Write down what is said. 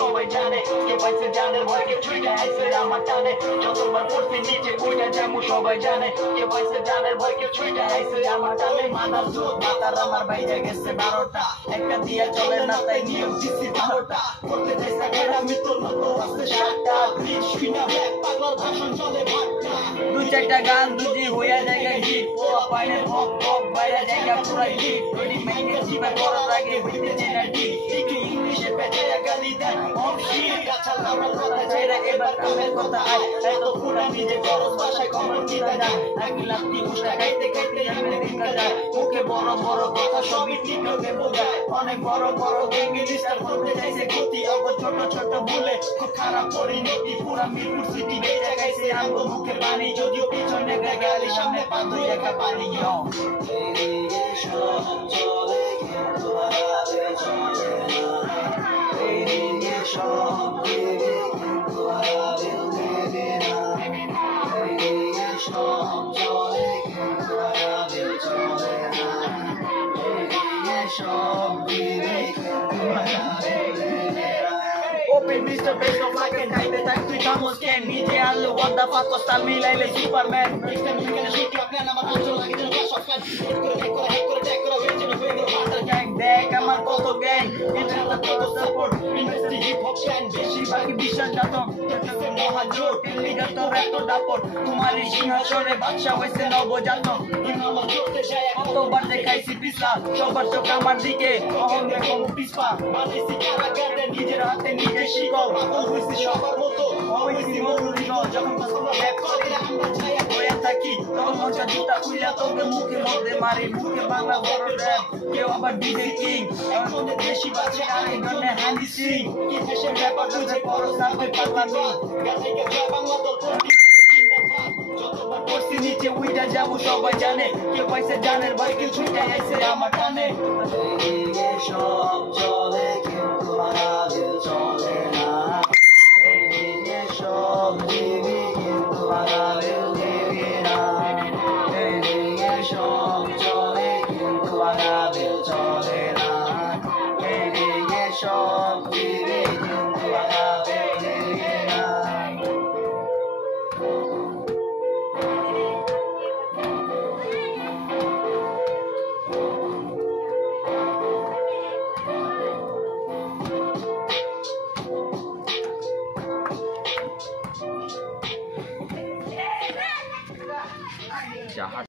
সবাই জানে কে পাইছে জানের ভয় কেউ ছুটে আইছে আমার টানে যতবার পড়ছি নিচে ওইটা যেমন সবাই জানে কে পাইছে জানের ভয় কেউ ছুটে আইছে আমার টানে মাদার জোর মাতার আমার বাইরে গেছে 12টা একটা দিয়া চলে না তাই নিয়ম দিছি 12টা করতে চাইছে গেরা মৃত্যুর মতো আছে 7টা প্লিজ শুনা ব্যাক পাগল ভাষণ চলে ভাট্টা দুই চারটা গান দুজি হইয়া জায়গা হিট পোয়া পাইনে হক হক বাইরে জায়গা পুরা হিট ওই মাইনে জীবন করার আগে হইতে চেনা ঠিক একটু ইংলিশে পেটায়া গালি দেয় এবার কামের কথা আয় এত পুরা নিজে খরচ ভাষায় কমন চিন্তা যায় এক লাখটি উষ্টা খাইতে খাইতে এমনি দিন যায় মুখে বড় বড় কথা সবই টিকটকে বোঝায় অনেক বড় বড় ইংলিশটার করতে চাইছে ক্ষতি অগো ছোট ছোট ভুলে খুব খারাপ পরিণতি পুরা মিরপুর সিটি বেঁচে গাইছে আঙ্গো মুখে পানি যদিও পিছনে গালি সামনে পাঁধু একা পানি চলে কিন্তু Open Mr. Base of like and type it to Thomas Ken DJ Allo what the fuck was Tal Milaile Superman next time you can shoot your plan আমার হাত লাগে যেন ক্লাস অফ ক্লাস হেড করে হয়েছে না হয়ে গেল পাল্টা গ্যাং দেখ আমার কত গ্যাং ইন্টারনেট কত support industry hip hop fan বেশিরভাগই বিশ্বাসঘাতক দিতে মহাজোর টেলিগা তো এত দাপট তোমারই সিংহাসনে বাদশা হইছে নবজাতক আমার করতে যায় কতবার দেখাইছি পিছা সবার চোখ আমার দিকে অহংকার কম পিছপা মাটিছি কারাগারে নিজের হাতে নিজে শিকল পাগল হইছি সবার মতো হইছি মরুরি যখন তোমরা ব্যাক করে আমরা ছায়া হয়ে থাকি তখন মনটা জুতা খুইলা তোকে মুখে মধ্যে মারি মুখে বাংলা বড় র‍্যাপ কেউ আবার ডিজে কিং এখন দেশি বাজে আর এখানে হ্যান্ডি সিং কি দেশের ব্যাপার বুঝে বড় সাথে পাগলামি গাথাইকে জয় বাংলা দল যতবার পড়ছি নিচে উইটা যাবো সবাই জানে কেউ পাইছে জানের ভয় কেউ ছুটে আইছে আমার টানে সব চলে কিন্তু আমাদের চলে না এইদিকে সব দিবি কিন্তু আমাদের দিবি না এইদিকে সব চলে কিন্তু আমাদের চলে না এইদিকে সব দিবি কিন্তু আমাদের দিবি না jahat